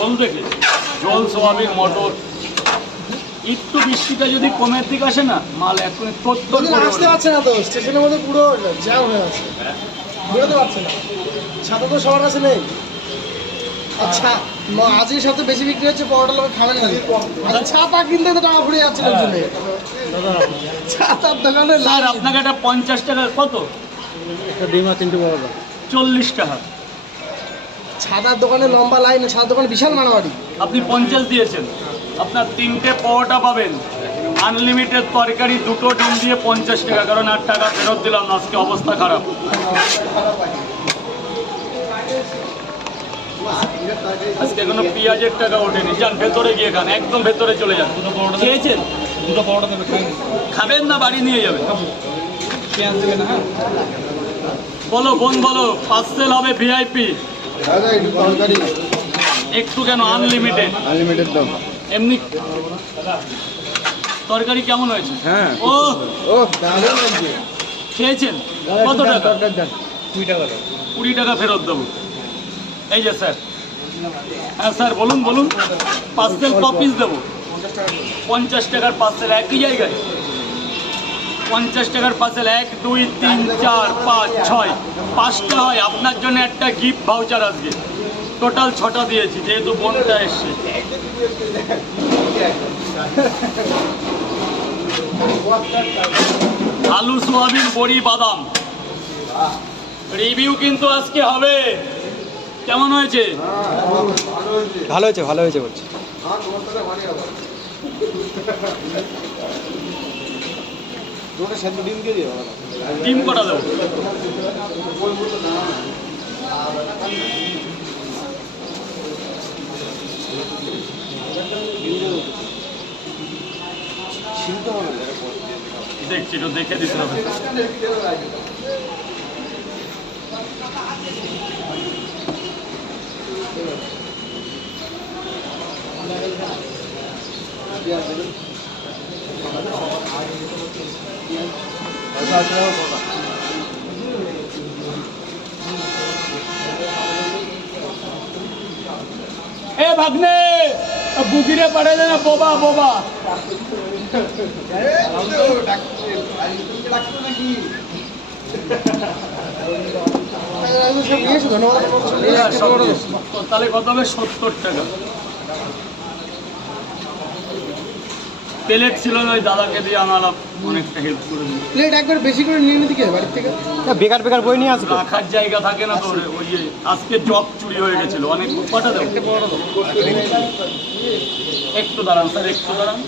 ঝোল দেখে জল সোয়াবিন মটর। একটু বৃষ্টিটা যদি কমের দিকে আসে না মাল এখন আসতে পারছে না তো স্টেশনের মধ্যে পুরো জ্যাম হয়ে আছে। বেরোতে পারছে না। ছাতা তো সবার কাছে নেই। আচ্ছা সবচেয়ে বেশি বিক্রি হচ্ছে পরোটা লোক খাবেন আচ্ছা ছাতা কিনতে তো টাকা যাচ্ছে লোকজনে ছাতার দোকানে স্যার আপনাকে একটা পঞ্চাশ টাকা কত? একটা ডিম আর তিনটে চল্লিশ টাকা। ছাতার দোকানে লম্বা লাইন ছাতার দোকানে বিশাল মারামারি। আপনি পঞ্চাশ দিয়েছেন। আপনার তিনটে পরোটা পাবেন। আনলিমিটেড তরকারি দুটো ডিম দিয়ে পঞ্চাশ টাকা কারণ আট টাকা ফেরত দিলাম না, আজকে অবস্থা খারাপ। আজকে কোনো পেঁয়াজের টাকা ওঠেনি। যান ভেতরে গিয়ে খান একদম ভেতরে চলে যান। খেয়েছেন? দুটো পরোটা দেবে খাবেন না বাড়ি নিয়ে যাবেন। পেঁয়াজ দেবে না হ্যাঁ? বলো বোন বলো পার্সেল হবে ভিআইপি। একটু কেন আনলিমিটেড আনলিমিটেড দাম। এমনি তরকারি কেমন হয়েছে? হ্যাঁ। ও! ও দারুণ লাগছে। খেয়েছেন? কত টাকা? কুড়ি টাকা কুড়ি টাকা ফেরত দেবো। এই যে স্যার। হ্যাঁ স্যার বলুন বলুন। পার্সেল ক পিস দেবো? পঞ্চাশ টাকার পার্সেল একই জায়গায়? পঞ্চাশ টাকার পার্সেল এক, দুই, তিন, চার, পাঁচ, ছয়। পাঁচটা হয়, আপনার জন্য একটা গিফট ভাউচার আজকে। টোটাল ছটা দিয়েছি, যেহেতু বোনটা এসছে। আলু, সোয়াবিন, বড়ি, বাদাম। রিভিউ কিন্তু আজকে হবে। কেমন হয়েছে? ভালো হয়েছে ভালো হয়েছে বলছি। সেদ্ধ ডিম দিয়ে দিও। টিম কটা দেবো? দেখছি তো দেখে দিতে হবে। এ ভাগ্নে বুকিরে পাঠাই দে না বোবা বোবা। তাহলে কত হবে? সত্তর টাকা। প্লেট ছিল না ওই দাদাকে দিয়ে আনালাম অনেকটা হেল্প করে দিল। প্লেট একবার বেশি করে নিয়ে নিতে বাড়ির থেকে? বেকার বেকার বই নিয়ে আসবে। রাখার জায়গা থাকে না তো ওই যে আজকে জব চুরি হয়ে গেছিল অনেক কটা দেবো একটু দাঁড়ান স্যার একটু দাঁড়ান।